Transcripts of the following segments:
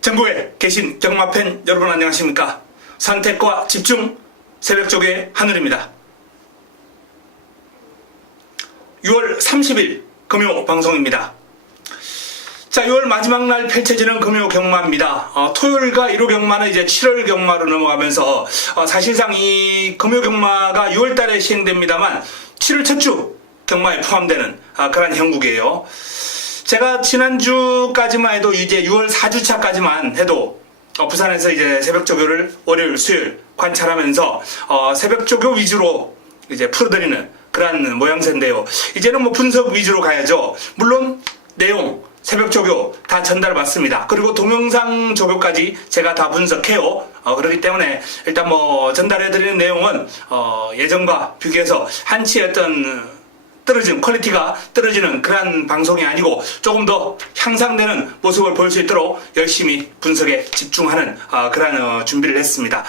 전국에 계신 경마팬 여러분 안녕하십니까? 선택과 집중 새벽조교의 하늘입니다. 6월 30일 금요 방송입니다. 자, 6월 마지막 날 펼쳐지는 금요 경마입니다. 토요일과 일요 경마는 이제 7월 경마로 넘어가면서 사실상 이 금요 경마가 6월 달에 시행됩니다만 7월 첫 주 경마에 포함되는 그런 형국이에요. 제가 지난주까지만 해도 이제 6월 4주차까지만 해도 부산에서 이제 새벽조교를 월요일, 수요일 관찰하면서 새벽조교 위주로 이제 풀어드리는 그런 모양새인데요. 이제는 뭐 분석 위주로 가야죠. 물론 내용, 새벽조교 다 전달받습니다. 그리고 동영상 조교까지 제가 다 분석해요. 그렇기 때문에 일단 뭐 전달해드리는 내용은 예전과 비교해서 한치 어떤 떨어진 퀄리티가 떨어지는 그런 방송이 아니고 조금 더 향상되는 모습을 볼 수 있도록 열심히 분석에 집중하는 그런 준비를 했습니다.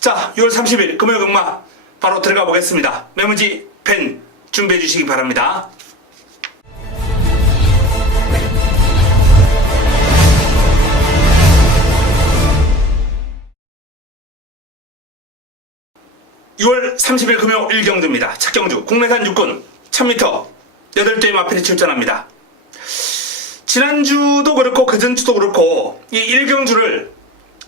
자, 6월 30일 금요 경마 바로 들어가 보겠습니다. 메모지 펜 준비해 주시기 바랍니다. (6월 30일) 금요 1경주입니다. 첫 경주 국내산 육군 1000m 8대의 마필이 출전합니다. 지난주도 그렇고 그전주도 그렇고 이 1경주를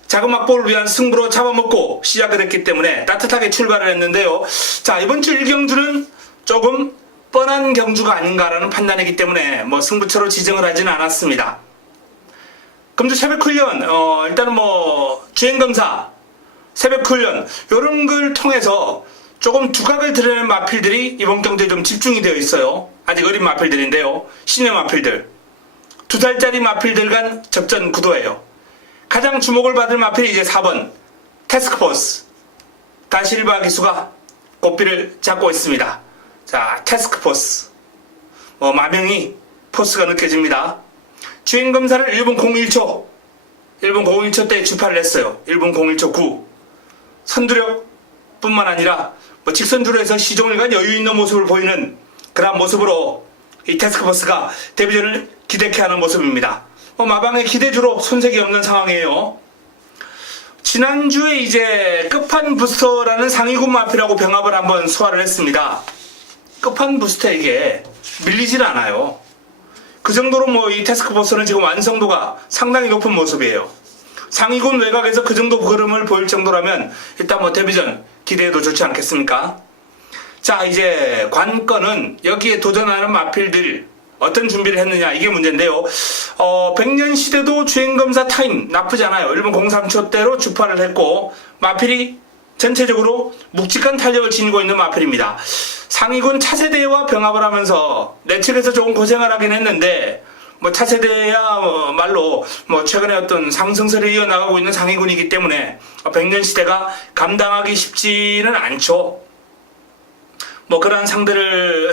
자금 확보를 위한 승부로 잡아먹고 시작을 했기 때문에 따뜻하게 출발을 했는데요. 자, 이번 주 1경주는 조금 뻔한 경주가 아닌가라는 판단이기 때문에 뭐 승부처로 지정을 하지는 않았습니다. 금주 새벽훈련, 일단은 뭐 주행검사, 새벽훈련 이런 걸 통해서 조금 두각을 드러내는 마필들이 이번 경주에 좀 집중이 되어 있어요. 아직 어린 마필들인데요. 신의 마필들. 2살짜리 마필들 간 접전 구도예요. 가장 주목을 받을 마필이 이제 4번 태스크포스. 다실바 기수가 고삐를 잡고 있습니다. 자, 태스크포스. 마명이 포스가 느껴집니다. 주행검사를 1분 01초. 1분 01초 때 주파를 했어요. 1분 01초 9. 선두력 뿐만 아니라 직선주로에서 시종일관 여유있는 모습을 보이는 그런 모습으로 이 태스크포스가 데뷔전을 기대케 하는 모습입니다. 마방의 기대주로 손색이 없는 상황이에요. 지난주에 이제 끝판 부스터라는 상위군 마필하고 병합을 한번 소화를 했습니다. 끝판 부스터에게 밀리질 않아요. 그 정도로 이 태스크포스는 지금 완성도가 상당히 높은 모습이에요. 상위군 외곽에서 그 정도 흐름을 보일 정도라면 일단 데뷔전 기대해도 좋지 않겠습니까? 자, 이제 관건은 여기에 도전하는 마필들 어떤 준비를 했느냐 이게 문제인데요. 백년 시대도 주행검사 타임 나쁘지 않아요. 1분 03초대로 주파를 했고 마필이 전체적으로 묵직한 탄력을 지니고 있는 마필입니다. 상위군 차세대와 병합을 하면서 내측에서 조금 고생을 하긴 했는데 차세대야 말로 최근에 어떤 상승세를 이어나가고 있는 상위군이기 때문에 백년 시대가 감당하기 쉽지는 않죠. 그런 상대를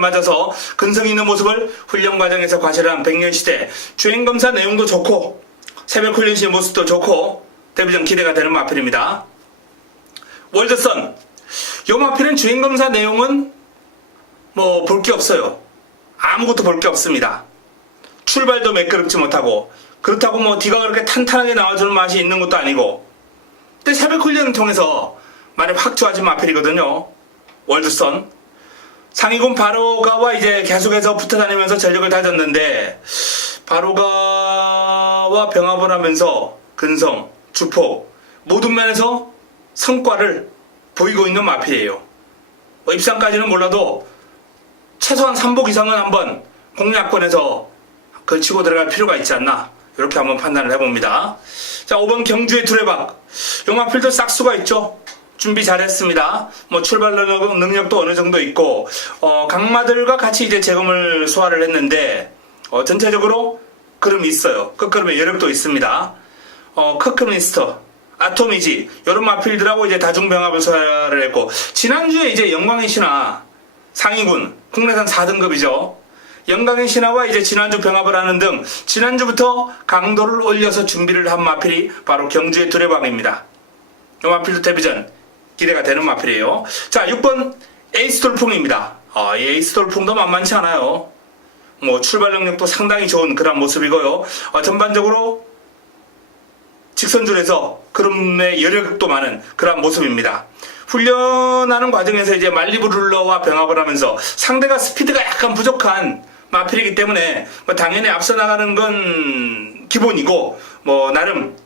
맞아서 근성 있는 모습을 훈련 과정에서 과시한 백년 시대. 주행검사 내용도 좋고 새벽 훈련 시의 모습도 좋고 데뷔전 기대가 되는 마필입니다. 월드선. 요 마필은 주행검사 내용은 볼 게 없어요. 아무것도 볼 게 없습니다. 출발도 매끄럽지 못하고 그렇다고 뒤가 그렇게 탄탄하게 나와주는 맛이 있는 것도 아니고 근데 새벽 훈련을 통해서 많이 확조하진 마필이거든요. 월드선. 상위군 바로가와 이제 계속해서 붙어다니면서 전력을 다졌는데 바로가와 병합을 하면서 근성, 주폭 모든 면에서 성과를 보이고 있는 마필이에요. 입상까지는 몰라도 최소한 3복 이상은 한번 공략권에서 걸치고 들어갈 필요가 있지 않나 이렇게 한번 판단을 해봅니다. 자, 5번 경주의 두레박. 요 마필도 싹수가 있죠. 준비 잘했습니다. 출발 능력도 어느 정도 있고 강마들과 같이 이제 재검을 소화를 했는데 전체적으로 그름이 있어요. 끝그름에 여력도 있습니다. 커크민스터, 아토미지 이런 마필들하고 이제 다중병합을 소화를 했고 지난주에 이제 영광의 신화 상위군 국내산 4등급이죠. 영광의 신화와 이제 지난주 병합을 하는 등 지난주부터 강도를 올려서 준비를 한 마필이 바로 경주의 두레박입니다. 이 마필도 데뷔전 기대가 되는 마필이에요. 자, 6번 에이스 돌풍입니다. 이 에이스 돌풍도 만만치 않아요. 출발 능력도 상당히 좋은 그런 모습이고요. 전반적으로 직선줄에서 그럼의 여력도 많은 그러한 모습입니다. 훈련하는 과정에서 이제 말리부 룰러와 병합을 하면서 상대가 스피드가 약간 부족한 마필이기 때문에 당연히 앞서 나가는 건 기본이고 나름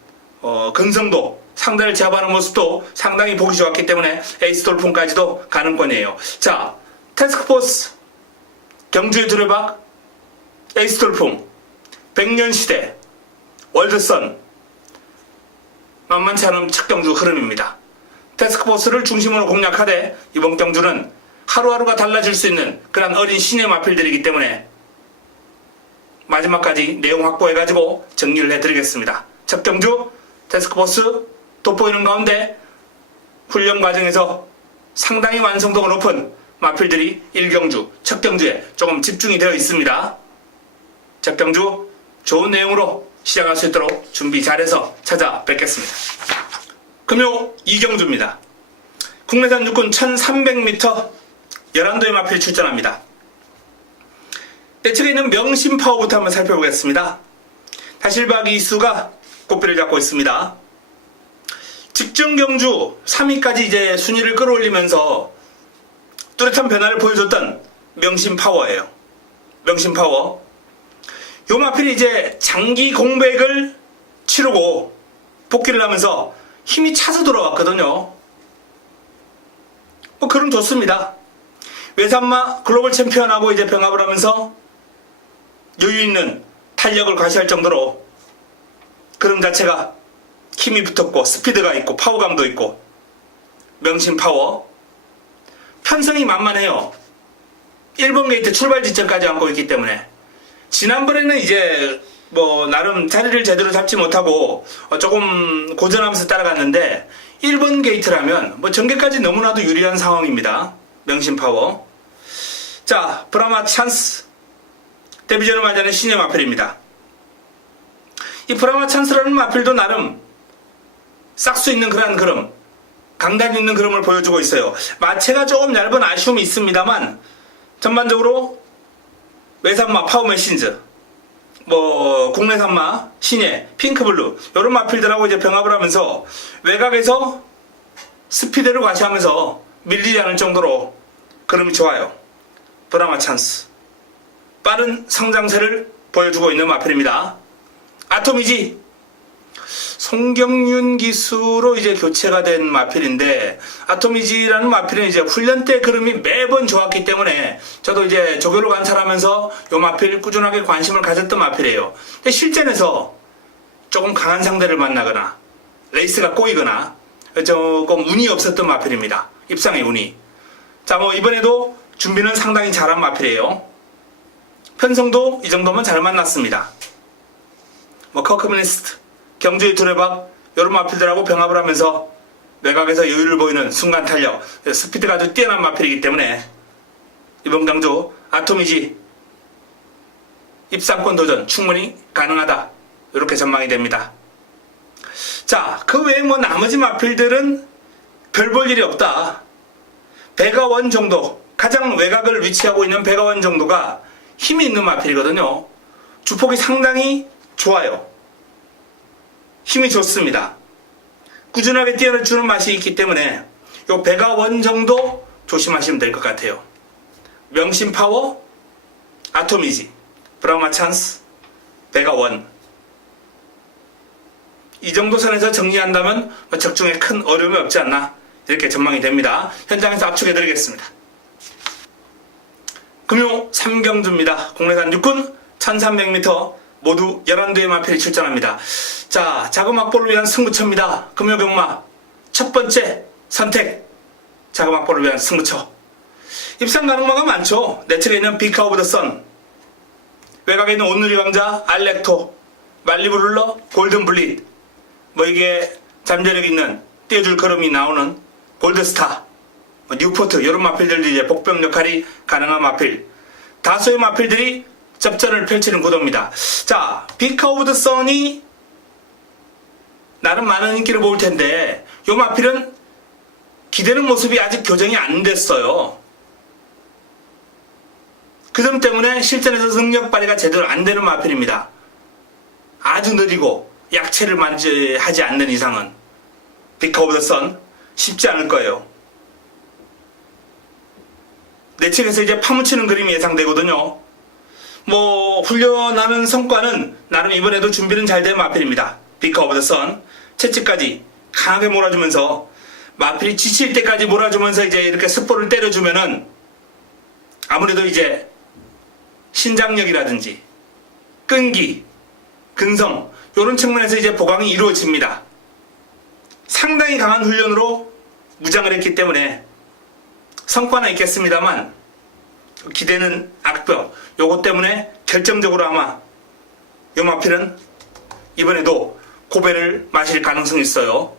근성도 상대를 제압하는 모습도 상당히 보기 좋았기 때문에 에이스 돌풍까지도 가능권이에요. 자, 태스크포스 경주의 두레박 에이스 돌풍 100년 시대 월드선 만만치 않은 첫 경주 흐름입니다. 태스크포스를 중심으로 공략하되 이번 경주는 하루하루가 달라질 수 있는 그런 어린 신의 마필들이기 때문에 마지막까지 내용 확보해가지고 정리를 해드리겠습니다. 첫 경주 태스크포스 돋보이는 가운데 훈련 과정에서 상당히 완성도가 높은 마필들이 1경주, 첫 경주에 조금 집중이 되어 있습니다. 첫 경주 좋은 내용으로 시작할 수 있도록 준비 잘해서 찾아뵙겠습니다. 금요 2경주입니다. 국내산 육군 1300m 11도의 마필이 출전합니다. 내측에 있는 명심파워부터 한번 살펴보겠습니다. 다실박 이수가 꽃비를 잡고 있습니다. 직전 경주 3위까지 이제 순위를 끌어올리면서 뚜렷한 변화를 보여줬던 명심파워예요. 명심파워. 요 마필이 이제 장기 공백을 치르고 복귀를 하면서 힘이 차서 돌아왔거든요. 그럼 좋습니다. 외산마 글로벌 챔피언하고 이제 병합을 하면서 여유 있는 탄력을 과시할 정도로 그럼 자체가 힘이 붙었고 스피드가 있고 파워감도 있고 명심파워. 편성이 만만해요. 1번 게이트 출발 지점까지 안고 있기 때문에 지난번에는 이제 나름 자리를 제대로 잡지 못하고 조금 고전하면서 따라갔는데 1번 게이트라면 전개까지 너무나도 유리한 상황입니다. 명심파워. 자, 브라마 찬스 데뷔전을 맞이하는 신의 마필입니다. 이 브라마 찬스라는 마필도 나름 싹수 있는 그러한 그럼, 강단 있는 그럼을 보여주고 있어요. 마체가 조금 얇은 아쉬움이 있습니다만 전반적으로 외산마 파워머신즈, 국내산마 신예, 핑크블루 이런 마필들하고 이제 병합을 하면서 외곽에서 스피드를 과시하면서 밀리지 않을 정도로 그럼이 좋아요. 브라마 찬스 빠른 성장세를 보여주고 있는 마필입니다. 아토미지 송경윤 기수로 이제 교체가 된 마필인데 아토미지라는 마필은 이제 훈련 때 그름이 매번 좋았기 때문에 저도 이제 조교를 관찰하면서 요 마필 꾸준하게 관심을 가졌던 마필이에요. 근데 실전에서 조금 강한 상대를 만나거나 레이스가 꼬이거나 조금 운이 없었던 마필입니다. 입상의 운이. 자, 이번에도 준비는 상당히 잘한 마필이에요. 편성도 이 정도면 잘 만났습니다. 커크미니스트, 경주의 두레박 이런 마필들하고 병합을 하면서 외곽에서 여유를 보이는 순간 탄력, 스피드가 아주 뛰어난 마필이기 때문에 이번 경주 아토미지 입상권 도전 충분히 가능하다 이렇게 전망이 됩니다. 자, 그 외에 나머지 마필들은 별 볼 일이 없다. 배가원 정도, 가장 외곽을 위치하고 있는 배가원 정도가 힘이 있는 마필이거든요. 주폭이 상당히 좋아요. 힘이 좋습니다. 꾸준하게 뛰어주는 맛이 있기 때문에 요 배가원 정도 조심하시면 될 것 같아요. 명심파워, 아토미지, 브라마 찬스, 배가원 이 정도 선에서 정리한다면 적중에 큰 어려움이 없지 않나 이렇게 전망이 됩니다. 현장에서 압축해드리겠습니다. 금요 3경주입니다. 국내산 육군 1300m 모두 11대의 마필이 출전합니다. 자, 자금 확보를 위한 승부처입니다. 금요 경마 첫 번째 선택 자금 확보를 위한 승부처. 입상 가능마가 많죠. 내측에 있는 비카 오브 더 선, 외곽에 있는 온누리 왕자, 알렉토, 말리브룰러, 골든 블릿, 이게 잠재력 있는 띄워줄 걸음이 나오는 골드스타, 뉴포트 이런 마필들이 이제 복병 역할이 가능한 마필. 다수의 마필들이 접전을 펼치는 구도입니다. 자, 비카 오브 더 선이 나름 많은 인기를 모을 텐데 요 마필은 기대는 모습이 아직 교정이 안 됐어요. 그 점 때문에 실전에서 능력 발휘가 제대로 안 되는 마필입니다. 아주 느리고 약체를 하지 않는 이상은 비커 오브 더 선 쉽지 않을 거예요. 내측에서 이제 파묻히는 그림이 예상되거든요. 뭐 훈련하는 성과는 나름 이번에도 준비는 잘 된 마필입니다. 비커 오브 더 선 채찍까지 강하게 몰아주면서 마필이 지칠 때까지 몰아주면서 이제 이렇게 습보를 때려주면은 아무래도 이제 신장력이라든지 끈기, 근성 이런 측면에서 이제 보강이 이루어집니다. 상당히 강한 훈련으로 무장을 했기 때문에 성과는 있겠습니다만 기대는 악벽 요것 때문에 결정적으로 아마 요 마필은 이번에도 고배를 마실 가능성이 있어요.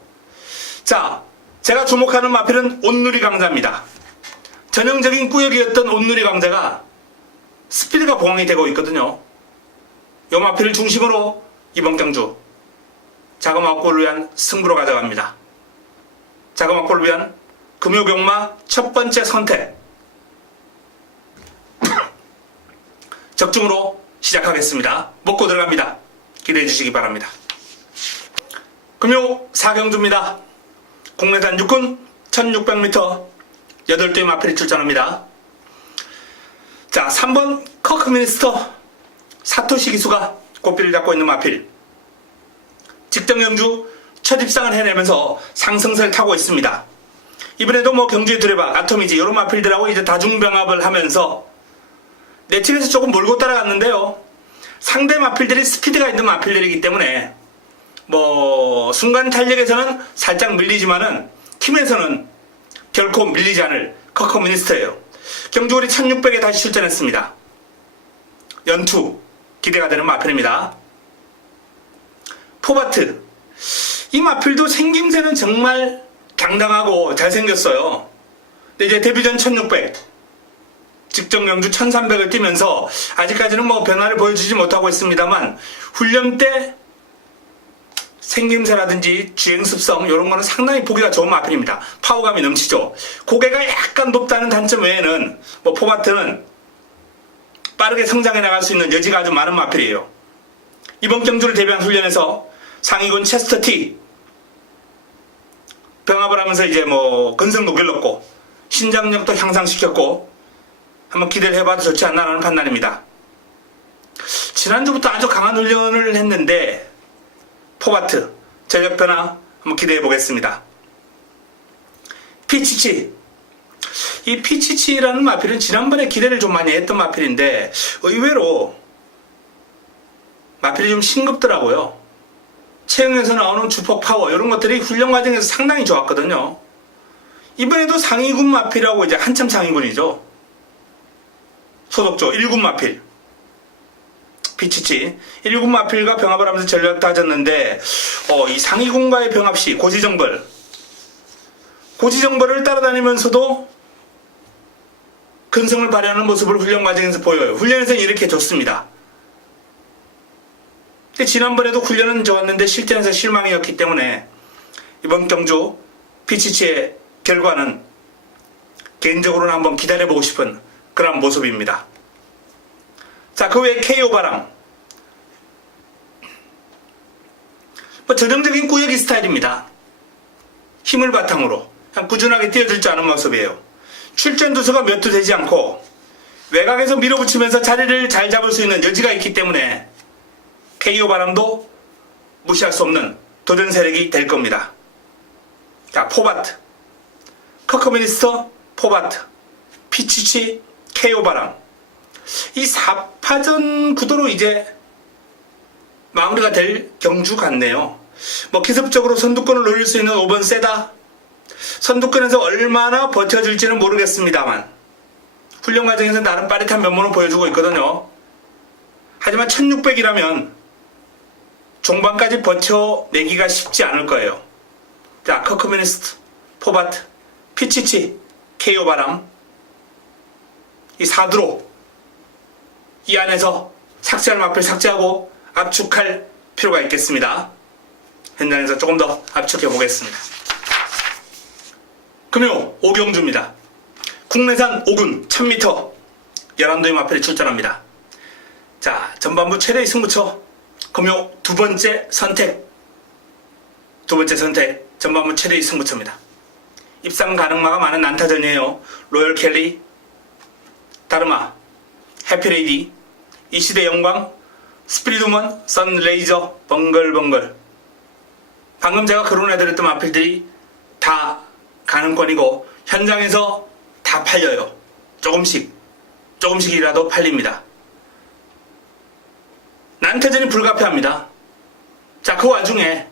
자, 제가 주목하는 마필은 온누리 강자입니다. 전형적인 꾸역이었던 온누리 강자가 스피드가 보강이 되고 있거든요. 요 마필을 중심으로 이번 경주 자금 확보를 위한 승부로 가져갑니다. 자금 확보를 위한 금요병마 첫 번째 선택 적중으로 시작하겠습니다. 먹고 들어갑니다. 기대해 주시기 바랍니다. 금요 4경주입니다. 국내산 육군 1600m 8대의 마필이 출전합니다. 자, 3번 커크미니스터 사토시 기수가 꽃비를 잡고 있는 마필. 직전 경주 첫 입상을 해내면서 상승세를 타고 있습니다. 이번에도 뭐 경주의 두레박, 아토미지 이런 마필들하고 이제 다중병합을 하면서 내측에서 조금 몰고 따라갔는데요. 상대 마필들이 스피드가 있는 마필들이기 때문에 뭐 순간 탄력에서는 살짝 밀리지만은 힘에서는 결코 밀리지 않을 커커미니스터예요. 경주거리 1600에 다시 출전했습니다. 연투 기대가 되는 마필입니다. 포바트 이 마필도 생김새는 정말 당당하고 잘생겼어요. 근데 이제 데뷔전 1600 직전 경주 1300을 뛰면서 아직까지는 뭐 변화를 보여주지 못하고 있습니다만 훈련 때 생김새라든지 주행습성 이런 거는 상당히 보기가 좋은 마필입니다. 파워감이 넘치죠. 고개가 약간 높다는 단점 외에는 뭐 포바트는 빠르게 성장해 나갈 수 있는 여지가 아주 많은 마필이에요. 이번 경주를 대비한 훈련에서 상위군 체스터 T 병합을 하면서 이제 뭐 근성도 길렀고 신장력도 향상시켰고 한번 기대를 해봐도 좋지 않나라는 판단입니다. 지난주부터 아주 강한 훈련을 했는데 포바트 전력 변화 한번 기대해 보겠습니다. 피치치 이 피치치라는 마필은 지난번에 기대를 좀 많이 했던 마필인데 의외로 마필이 좀 싱겁더라고요. 체형에서 나오는 주폭 파워 이런 것들이 훈련 과정에서 상당히 좋았거든요. 이번에도 상위군 마필하고 이제 한참 상위군이죠. 소속조 1군 마필 피치치 1군 마필과 병합을 하면서 전력 따졌는데 이 상위군과의 병합시 고지정벌을 따라다니면서도 근성을 발휘하는 모습을 훈련 과정에서 보여요. 훈련에서는 이렇게 좋습니다. 지난번에도 훈련은 좋았는데 실전에서 실망이었기 때문에 이번 경주 피치치의 결과는 개인적으로는 한번 기다려보고 싶은 그런 모습입니다. 자, 그 외에 KO 바람 뭐 전형적인 꾸역이 스타일입니다. 힘을 바탕으로 그냥 꾸준하게 뛰어줄 줄 아는 모습이에요. 출전 두수가 몇 두 되지 않고 외곽에서 밀어붙이면서 자리를 잘 잡을 수 있는 여지가 있기 때문에 KO 바람도 무시할 수 없는 도전 세력이 될 겁니다. 자, 포바트 커커미니스터 포바트 피치치 KO 바람 이 4파전 구도로 이제 마무리가 될 경주 같네요. 뭐 기습적으로 선두권을 노릴 수 있는 5번 세다 선두권에서 얼마나 버텨줄지는 모르겠습니다만 훈련 과정에서 나름 빠릿한 면모는 보여주고 있거든요. 하지만 1600이라면 종반까지 버텨내기가 쉽지 않을 거예요. 자, 커크미니스트 포바트 피치치 KO 바람 이 4두로 이 안에서 삭제할 마필 삭제하고 압축할 필요가 있겠습니다. 현장에서 조금 더 압축해 보겠습니다. 금요 5경주입니다. 국내산 5군 1000m 11도의 마필이 출전합니다. 자, 전반부 최대의 승부처 금요 두 번째 선택 전반부 최대의 승부처입니다. 입상 가능마가 많은 난타전이에요. 로열 켈리, 다르마, 해피레이디, 이 시대 영광, 스피리드먼, 선레이저, 벙글벙글. 방금 제가 거론해드렸던 마필들이 다 가능권이고 현장에서 다 팔려요. 조금씩이라도 팔립니다. 난타전이 불가피합니다. 자, 그 와중에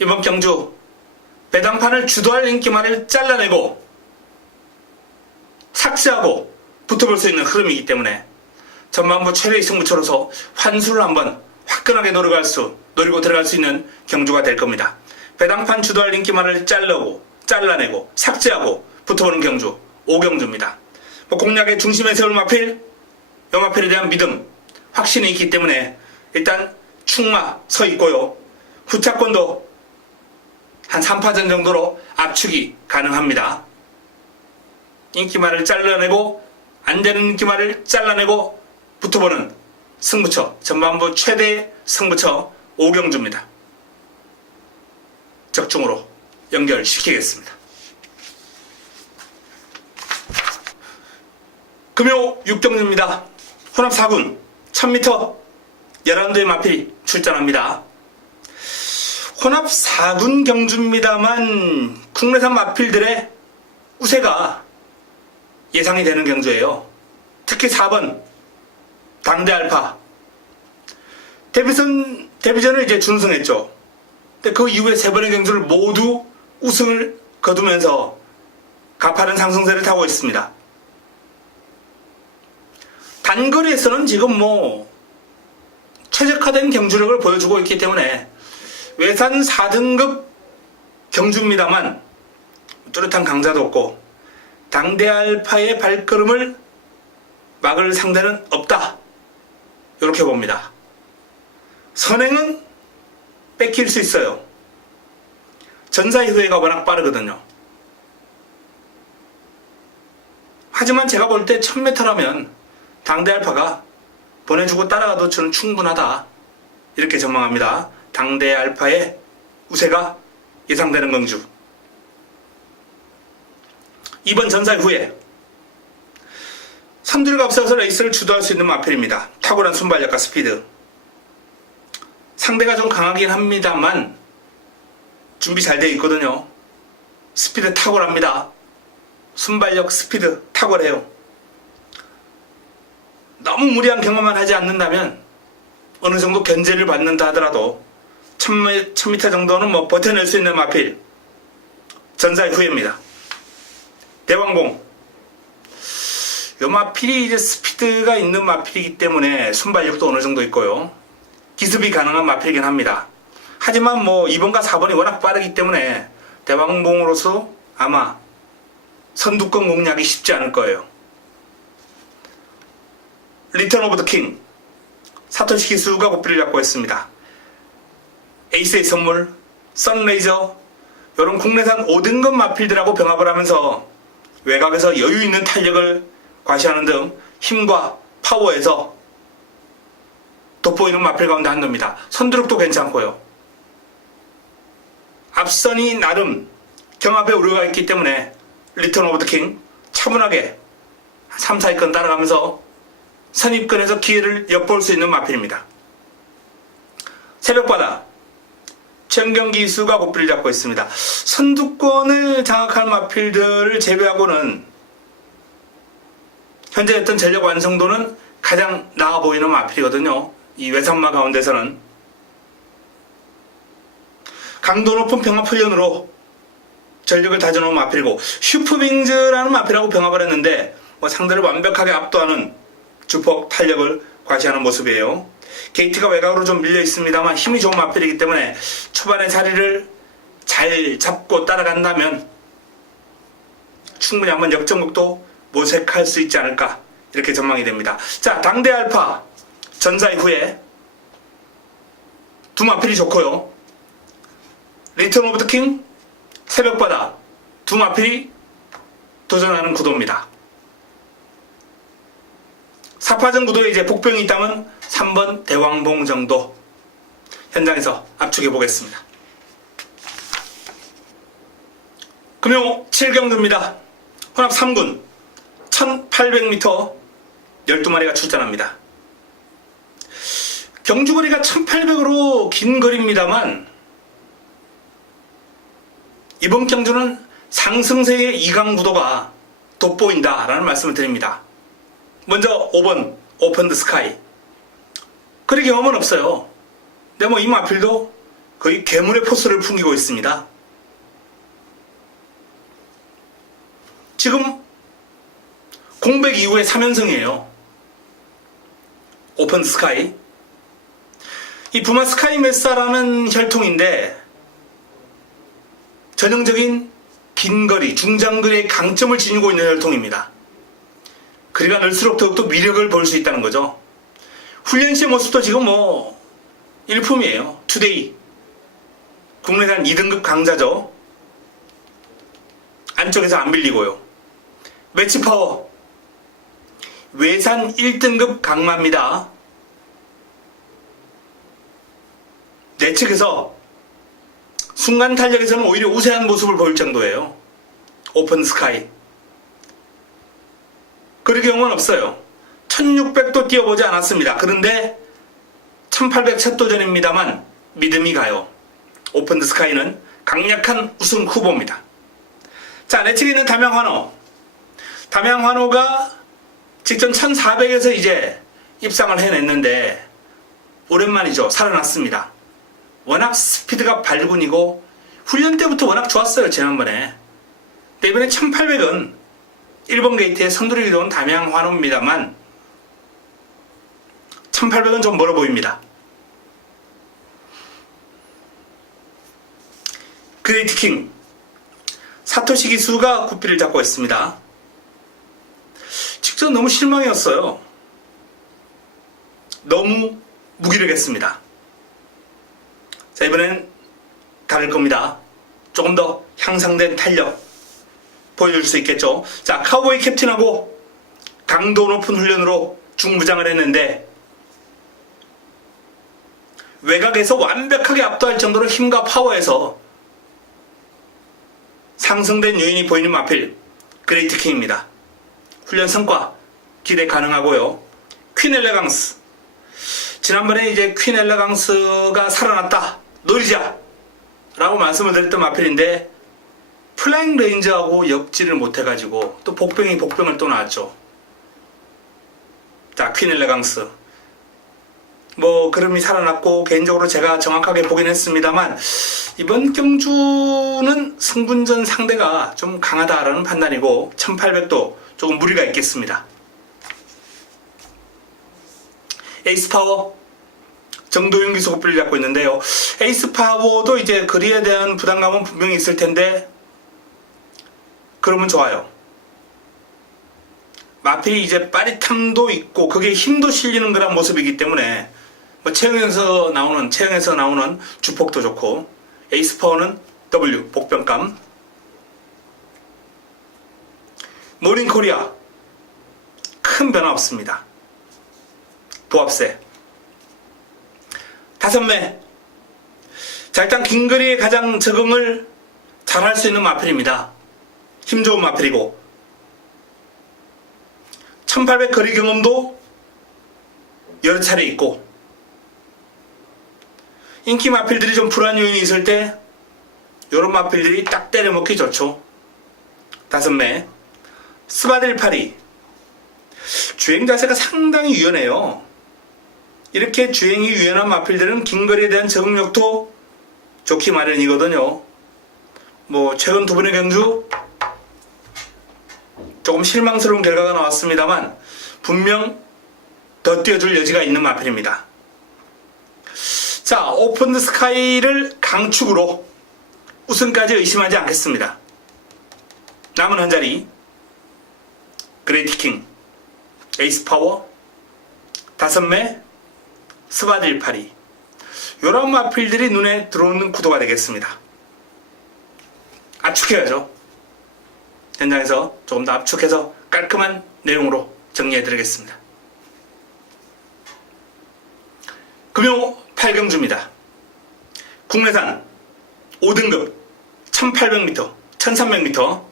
이번 경주 배당판을 주도할 인기말을 잘라내고 삭제하고 붙어볼 수 있는 흐름이기 때문에 전반부 최대의 승부처로서 환수를 한번 화끈하게 노리고 들어갈 수 있는 경주가 될 겁니다. 배당판 주도할 인기말을 잘라내고 삭제하고 붙어보는 경주 5경주입니다. 공략의 중심에 세울 마필, 요 마필에 대한 믿음, 확신이 있기 때문에 일단 충마 서 있고요. 후차권도 한 3파전 정도로 압축이 가능합니다. 인기말을 잘라내고 안 되는 인기말을 잘라내고 붙어보는 승부처, 전반부 최대 승부처 5경주입니다. 적중으로 연결시키겠습니다. 금요 6경주입니다. 혼합 4군 1000m 11도의 마필이 출전합니다. 혼합 4군 경주입니다만 국내산 마필들의 우세가 예상이 되는 경주예요. 특히 4번 당대알파 데뷔전을 이제 준우승했죠. 근데 그 이후에 3번의 경주를 모두 우승을 거두면서 가파른 상승세를 타고 있습니다. 단거리에서는 지금 최적화된 경주력을 보여주고 있기 때문에 외산 4등급 경주입니다만 뚜렷한 강자도 없고 당대알파의 발걸음을 막을 상대는 없다. 이렇게 봅니다. 선행은 뺏길 수 있어요. 전사의 후회가 워낙 빠르거든요. 하지만 제가 볼 때 1000m라면 당대알파가 보내주고 따라가도 저는 충분하다. 이렇게 전망합니다. 당대알파의 우세가 예상되는 경주. 2번 전사의 후회. 선두를 앞서서 레이스를 주도할 수 있는 마필입니다. 탁월한 순발력과 스피드. 상대가 좀 강하긴 합니다만 준비 잘 되어 있거든요. 스피드 탁월합니다. 순발력, 스피드 탁월해요. 너무 무리한 경험만 하지 않는다면 어느 정도 견제를 받는다 하더라도 1000m 정도는 버텨낼 수 있는 마필. 전사의 후예입니다. 대왕봉. 요 마필이 이제 스피드가 있는 마필이기 때문에 순발력도 어느 정도 있고요. 기습이 가능한 마필이긴 합니다. 하지만 2번과 4번이 워낙 빠르기 때문에 대왕봉으로서 아마 선두권 공략이 쉽지 않을 거예요. 리턴 오브 더 킹. 사토시 기수가 고삐를 잡고 있습니다. 에이스의 선물, 선레이저, 이런 국내산 5등급 마필들하고 병합을 하면서 외곽에서 여유 있는 탄력을 과시하는 등 힘과 파워에서 돋보이는 마필 가운데 한두입니다. 선두력도 괜찮고요. 앞선이 나름 경합에 우려가 있기 때문에 리턴 오브 더 킹 차분하게 3, 4위권 따라가면서 선입권에서 기회를 엿볼 수 있는 마필입니다. 새벽바다 최은경 기수가 고삐를 잡고 있습니다. 선두권을 장악할 마필들을 제외하고는 현재 어떤 전력 완성도는 가장 나아 보이는 마필이거든요. 이 외산마 가운데서는 강도 높은 병합 훈련으로 전력을 다져놓은 마필이고 슈퍼빙즈라는 마필하고 병합을 했는데 상대를 완벽하게 압도하는 주폭 탄력을 과시하는 모습이에요. 게이트가 외곽으로 좀 밀려 있습니다만 힘이 좋은 마필이기 때문에 초반에 자리를 잘 잡고 따라간다면 충분히 한번 역전극도 모색할 수 있지 않을까 이렇게 전망이 됩니다. 자, 당대알파 전사 이후에 두 마필이 좋고요. 리턴 오브 더 킹, 새벽바다 두 마필이 도전하는 구도입니다. 4파전 구도에 이제 복병이 있다면 3번 대왕봉 정도 현장에서 압축해 보겠습니다. 금요 7경주입니다. 혼합 3군 1800m 12마리가 출전합니다. 경주거리가 1800으로 긴 거리입니다만 이번 경주는 상승세의 이강구도가 돋보인다라는 말씀을 드립니다. 먼저 5번 오픈 더 스카이. 그리 경험은 없어요. 근데 뭐 이 마필도 거의 괴물의 포스를 풍기고 있습니다. 지금 공백 이후에 3연승이에요. 오픈 스카이. 이 부마 스카이 메사라는 혈통인데 전형적인 긴 거리, 중장거리의 강점을 지니고 있는 혈통입니다. 거리가 넓을수록 더욱더 위력을 볼 수 있다는 거죠. 훈련 시의 모습도 지금 뭐 일품이에요. 투데이. 국내산 2등급 강자죠. 안쪽에서 안 밀리고요. 매치 파워. 외산 1등급 강마입니다. 내측에서 순간 탄력에서는 오히려 우세한 모습을 보일 정도예요. 오픈 스카이. 그럴 경우는 없어요. 1600도 뛰어보지 않았습니다. 그런데 1800 첫 도전입니다만 믿음이 가요. 오픈 스카이는 강력한 우승 후보입니다. 자, 내측에 있는 담양환호. 담양환호가 직전 1400에서 이제 입상을 해냈는데 오랜만이죠. 살아났습니다. 워낙 스피드가 발군이고 훈련 때부터 워낙 좋았어요. 지난번에. 근데 이번에 1800은 1번 게이트에 선두를 온 담양환호입니다만 1800은 좀 멀어 보입니다. 그레이트킹 사토시 기수가 구피를 잡고 있습니다. 직접 너무 실망이었어요. 너무 무기력했습니다. 자, 이번엔 다를 겁니다. 조금 더 향상된 탄력 보여줄 수 있겠죠. 자, 카우보이 캡틴하고 강도 높은 훈련으로 중부장을 했는데 외곽에서 완벽하게 압도할 정도로 힘과 파워에서 상승된 요인이 보이는 마필 그레이트킹입니다. 훈련 성과 기대 가능하고요. 퀸 엘레강스. 지난번에 이제 퀸 엘레강스가 살아났다. 노리자! 라고 말씀을 드렸던 마필인데 플라잉 레인저하고 역지를 못해가지고 또 복병을 또 나왔죠. 자, 퀸 엘레강스. 뭐 그름이 살아났고 개인적으로 제가 정확하게 보긴 했습니다만 이번 경주는 승분전 상대가 좀 강하다라는 판단이고 1800도 조금 무리가 있겠습니다. 에이스파워 정도윤 기수 고삐를 잡고 있는데요. 에이스파워도 이제 거리에 대한 부담감은 분명히 있을 텐데 그러면 좋아요. 마필이 이제 빠릿함도 있고 그게 힘도 실리는 그런 모습이기 때문에 뭐 체형에서 나오는 주폭도 좋고 에이스파워는 W 복병감. 모닝코리아 큰 변화 없습니다. 보합세 5매. 자, 일단 긴 거리에 가장 적응을 잘할 수 있는 마필입니다. 힘 좋은 마필이고 1800 거리 경험도 여러 차례 있고 인기 마필들이 좀 불안 요인이 있을 때 이런 마필들이 딱 때려먹기 좋죠. 5매. 스바딜파리 주행 자세가 상당히 유연해요. 이렇게 주행이 유연한 마필들은 긴 거리에 대한 적응력도 좋기 마련이거든요. 뭐 최근 2번의 경주 조금 실망스러운 결과가 나왔습니다만 분명 더 뛰어줄 여지가 있는 마필입니다. 자, 오픈 더 스카이를 강축으로 우승까지 의심하지 않겠습니다. 남은 한 자리 그레이트킹, 에이스파워, 5매, 스바딜파리 이런 마필들이 눈에 들어오는 구도가 되겠습니다. 압축해야죠. 현장에서 조금 더 압축해서 깔끔한 내용으로 정리해 드리겠습니다. 금요 8경주입니다. 국내산 5등급 1800m, 1300m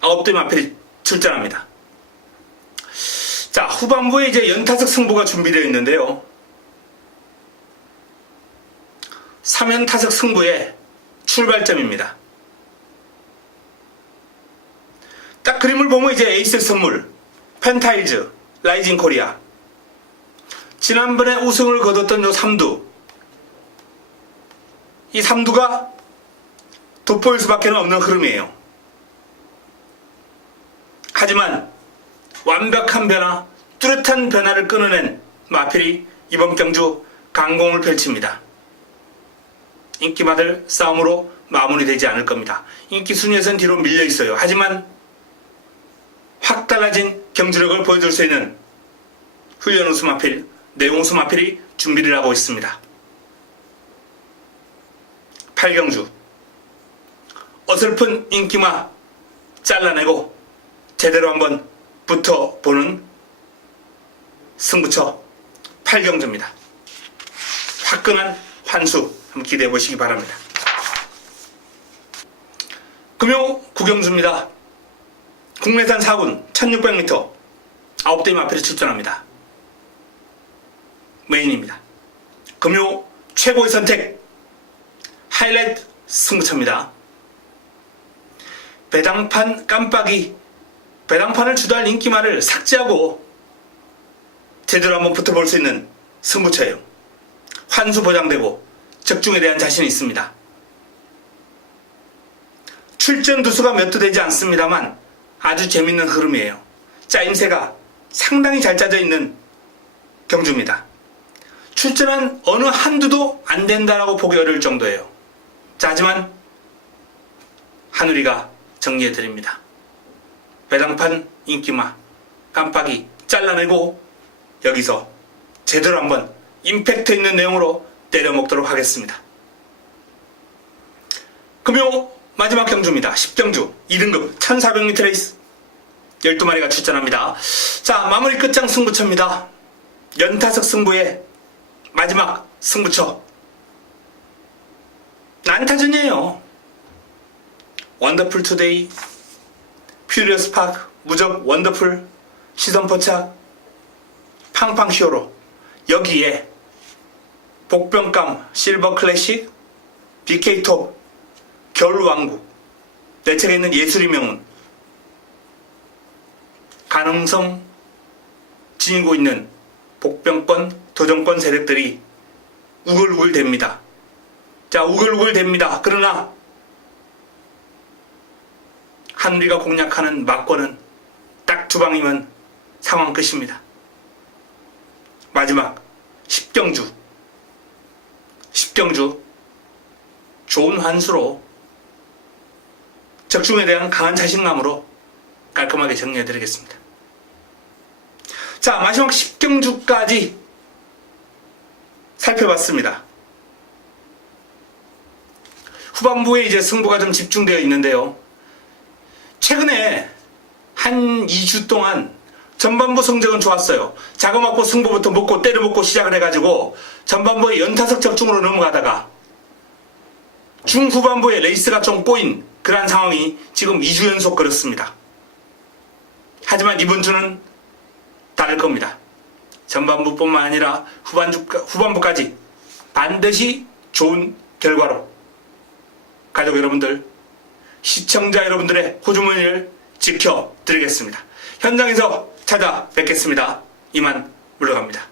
9대 마필이 출전합니다. 자, 후반부에 이제 연타석 승부가 준비되어 있는데요. 3연타석 승부의 출발점입니다. 딱 그림을 보면 이제 에이스 선물, 펜타일즈, 라이징 코리아. 지난번에 우승을 거뒀던 요 삼두. 이 삼두가 돋보일 수밖에 없는 흐름이에요. 하지만 완벽한 변화, 뚜렷한 변화를 끊어낸 마필이 이번 경주 강공을 펼칩니다. 인기마들 싸움으로 마무리되지 않을 겁니다. 인기 순위에선 뒤로 밀려 있어요. 하지만 확 달라진 경주력을 보여줄 수 있는 훈련 우수 마필, 내용 우수 마필이 준비를 하고 있습니다. 8경주 어설픈 인기마 잘라내고 제대로 한번 붙어보는 승부처 8경주입니다. 화끈한 환수 한번 기대해 보시기 바랍니다. 금요 9경주입니다. 국내산 4군 1600m 9대 마필이 출전합니다. 메인입니다. 금요 최고의 선택 하이라이트 승부처입니다. 배당판 깜빡이, 배당판을 주도할 인기마를 삭제하고 제대로 한번 붙어볼 수 있는 승부처예요. 환수 보장되고 적중에 대한 자신이 있습니다. 출전 두수가 몇 도 되지 않습니다만 아주 재밌는 흐름이에요. 짜임새가 상당히 잘 짜져 있는 경주입니다. 출전한 어느 한두도 안 된다라고 보기 어려울 정도예요. 자, 하지만 하누리가 정리해드립니다. 배당판 인기마 깜빡이 잘라내고 여기서 제대로 한번 임팩트 있는 내용으로 때려먹도록 하겠습니다. 금요 마지막 경주입니다. 10경주 2등급 1400m 레이스 12마리가 출전합니다. 자, 마무리 끝장 승부처입니다. 연타석 승부의 마지막 승부처 난타전이에요. 원더풀 투데이, 퓨리어스 파크, 무적 원더풀, 시선 포착, 팡팡 히어로. 여기에 복병감 실버 클래식, BK 톱, 겨울왕국, 내 책에 있는 예술의 명운, 가능성 지니고 있는 복병권, 도전권 세력들이 우글우글 됩니다. 자, 우글우글 됩니다. 그러나 하누리가 공략하는 막권은 딱 두 방이면 상황 끝입니다. 마지막 10경주 좋은 환수로 적중에 대한 강한 자신감으로 깔끔하게 정리해드리겠습니다. 자, 마지막 10경주까지 살펴봤습니다. 후반부에 이제 승부가 좀 집중되어 있는데요. 최근에 한 2주 동안 전반부 성적은 좋았어요. 자그맣고 승부부터 먹고 때려먹고 시작을 해가지고 전반부에 연타석 적중으로 넘어가다가 중후반부에 레이스가 좀 꼬인 그러한 상황이 지금 2주 연속 그렇습니다. 하지만 이번 주는 다를 겁니다. 전반부뿐만 아니라 후반부까지 반드시 좋은 결과로 가족 여러분들, 시청자 여러분들의 호주머니를 지켜드리겠습니다. 현장에서 찾아뵙겠습니다. 이만 물러갑니다.